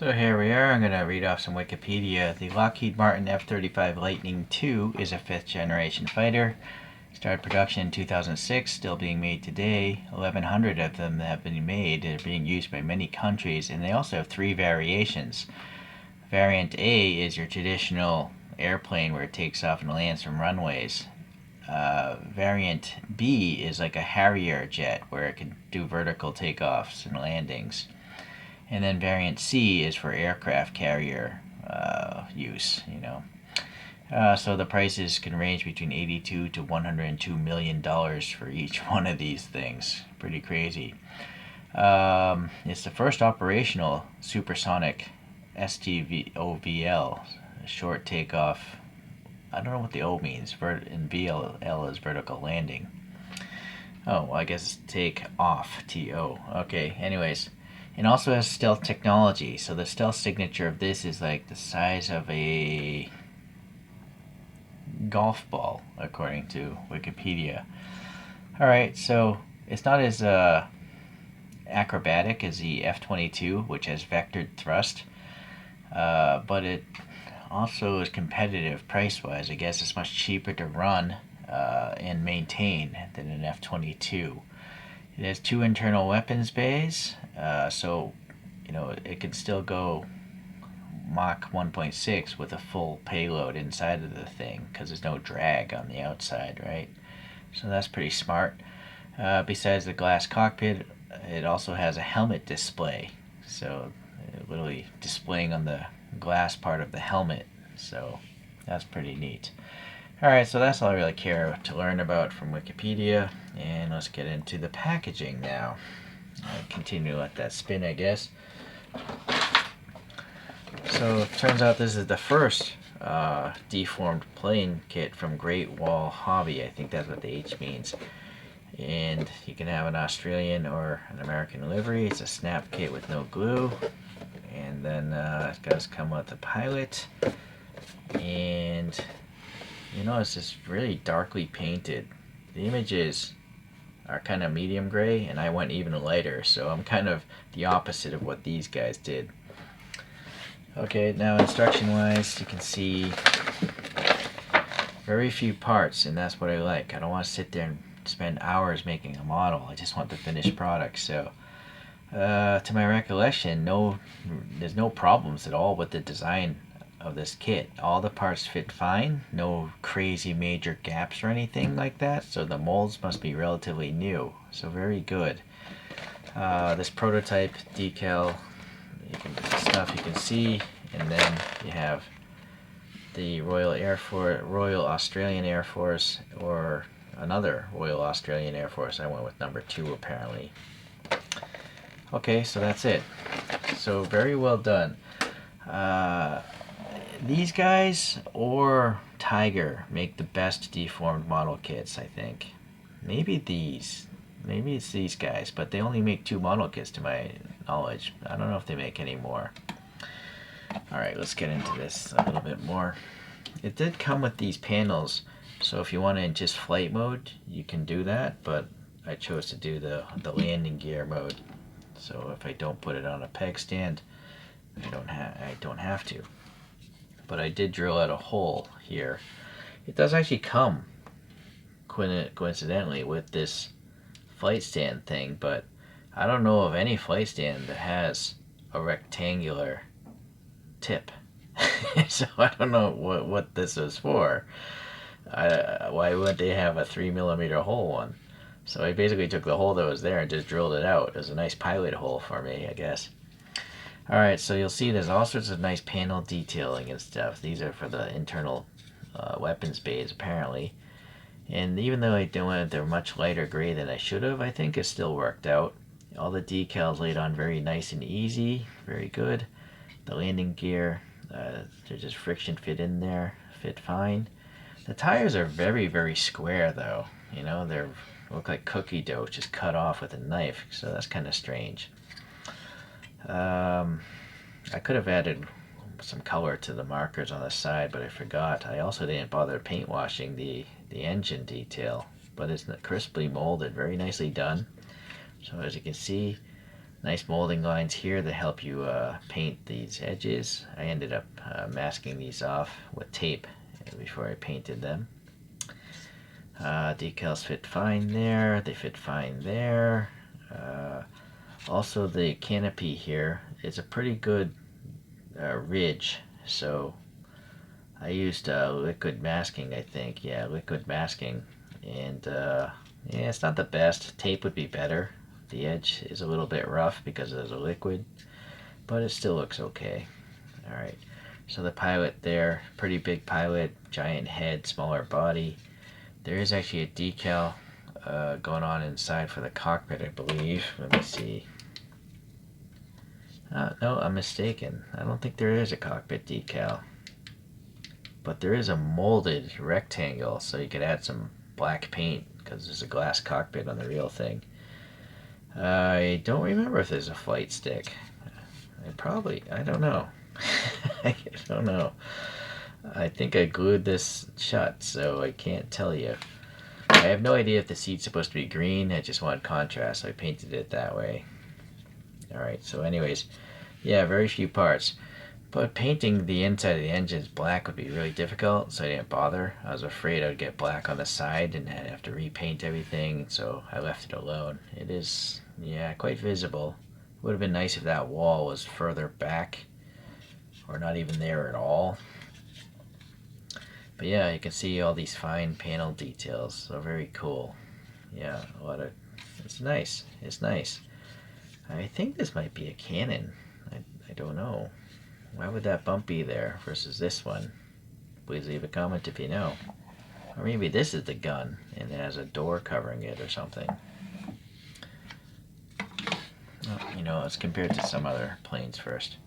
So here we are. I'm going to read off some Wikipedia. The Lockheed Martin F-35 Lightning II is a 5th generation fighter. Started production in 2006, still being made today. 1,100 of them have been made and are being used by many countries, and they also have 3 variations. Variant A is your traditional airplane where it takes off and lands from runways. Variant B is like a Harrier jet where it can do vertical takeoffs and landings. And then variant C is for aircraft carrier use, So the prices can range between $82 to $102 million for each one of these things. Pretty crazy. It's the first operational supersonic STOVL, short takeoff. I don't know what the O means. And VL is vertical landing. Oh, well, I guess take off, TO. Okay, anyways. It also has stealth technology, so the stealth signature of this is like the size of a golf ball, according to Wikipedia. Alright, so it's not as acrobatic as the F-22, which has vectored thrust, but it also is competitive price-wise. I guess it's much cheaper to run and maintain than an F-22. It has 2 internal weapons bays, so it can still go Mach 1.6 with a full payload inside of the thing because there's no drag on the outside, right? So that's pretty smart. Besides the glass cockpit, it also has a helmet display, so literally displaying on the glass part of the helmet, so that's pretty neat. Alright, so that's all I really care to learn about from Wikipedia, and let's get into the packaging now. I'll continue to let that spin, I guess. So it turns out this is the first deformed plane kit from Great Wall Hobby. I think that's what the H means. And you can have an Australian or an American livery. It's a snap kit with no glue. And then it does come with a pilot. And it's just really darkly painted. The images are kind of medium gray, and I went even lighter, so I'm kind of the opposite of what these guys did. Okay, now instruction wise, you can see very few parts, and that's what I like. I don't want to sit there and spend hours making a model. I just want the finished product. So to my recollection, there's no problems at all with the design of this kit. All the parts fit fine, no crazy major gaps or anything like that, so the molds must be relatively new, so very good. This prototype decal stuff you can see, and then you have the Royal Australian Air Force, or another Royal Australian Air Force. I went with number 2 apparently. Okay, so that's it. So very well done. These guys or Tiger make the best deformed model kits, I think. Maybe it's these guys, but they only make 2 model kits to my knowledge. I don't know if they make any more. Alright, let's get into this a little bit more. It did come with these panels, so if you want it in just flight mode, you can do that, but I chose to do the landing gear mode. So if I don't put it on a peg stand, I don't have to. But I did drill out a hole here. It does actually come coincidentally with this flight stand thing, but I don't know of any flight stand that has a rectangular tip. So I don't know what this is for. Why wouldn't they have a 3mm hole one? So I basically took the hole that was there and just drilled it out. It was a nice pilot hole for me, I guess. Alright, so you'll see there's all sorts of nice panel detailing and stuff. These are for the internal weapons bays, apparently. And even though they're much lighter gray than I should have, I think it still worked out. All the decals laid on very nice and easy, very good. The landing gear, they're just friction fit in there, fit fine. The tires are very, very square though. They look like cookie dough just cut off with a knife, so that's kind of strange. I could have added some color to the markers on the side, but I forgot. I also didn't bother paint washing the engine detail, but it's crisply molded, very nicely done. So as you can see, Nice molding lines here that help you paint these edges. I ended up masking these off with tape before I painted them. Decals fit fine there. They fit fine there. Also, the canopy here is a pretty good ridge, so I used liquid masking, I think. Yeah, liquid masking. And yeah, it's not the best. Tape would be better. The edge is a little bit rough because of the liquid, but it still looks okay. Alright, so the pilot there, pretty big pilot, giant head, smaller body. There is actually a decal going on inside for the cockpit, I believe. Let me see. No, I'm mistaken. I don't think there is a cockpit decal. But there is a molded rectangle, so you could add some black paint because there's a glass cockpit on the real thing. I don't remember if there's a flight stick. I don't know. I don't know. I think I glued this shut, so I can't tell you. I have no idea if the seat's supposed to be green. I just wanted contrast, so I painted it that way. Alright, so anyways, yeah, very few parts. But painting the inside of the engines black would be really difficult, so I didn't bother. I was afraid I would get black on the side and I'd have to repaint everything, so I left it alone. It is, yeah, quite visible. It would have been nice if that wall was further back, or not even there at all. But yeah, you can see all these fine panel details, so very cool. Yeah, it's nice. It's nice. I think this might be a cannon. I don't know. Why would that bump be there versus this one? Please leave a comment if you know. Or maybe this is the gun and it has a door covering it or something. Oh, let's compare it to some other planes first.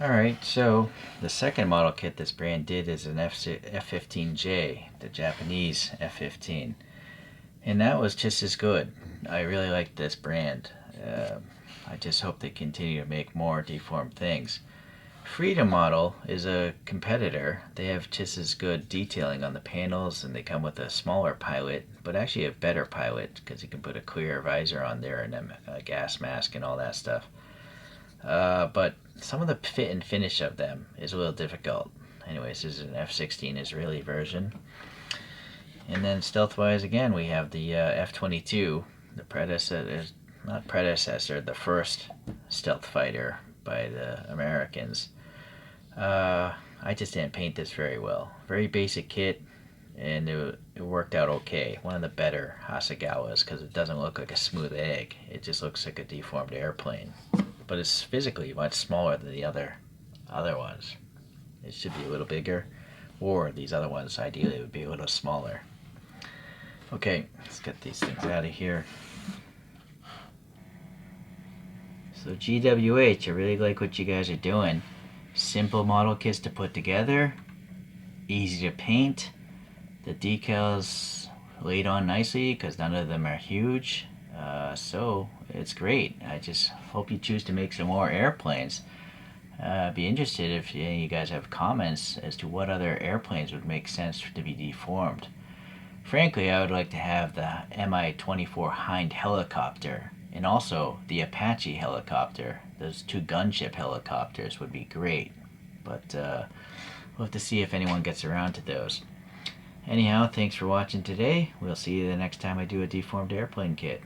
Alright, so the second model kit this brand did is an F-15J, the Japanese F-15. And that was just as good. I really like this brand. I just hope they continue to make more deformed things. Freedom model is a competitor. They have just as good detailing on the panels, and they come with a smaller pilot, but actually a better pilot because you can put a clear visor on there and a gas mask and all that stuff. But some of the fit and finish of them is a little difficult. Anyways, this is an F-16 Israeli version. And then stealth-wise, again, we have the F-22, the first stealth fighter by the Americans. I just didn't paint this very well. Very basic kit, and it worked out okay. One of the better Hasegawas, because it doesn't look like a smooth egg. It just looks like a deformed airplane. But it's physically much smaller than the other ones. It should be a little bigger, or these other ones ideally would be a little smaller. Okay, let's get these things out of here. So GWH, I really like what you guys are doing. Simple model kits to put together, easy to paint. The decals laid on nicely because none of them are huge. So it's great. I just hope you choose to make some more airplanes. I'd be interested if any of you guys have comments as to what other airplanes would make sense to be deformed. Frankly, I would like to have the Mi-24 Hind helicopter and also the Apache helicopter. Those two gunship helicopters would be great, but we'll have to see if anyone gets around to those. Anyhow, thanks for watching today. We'll see you the next time I do a deformed airplane kit.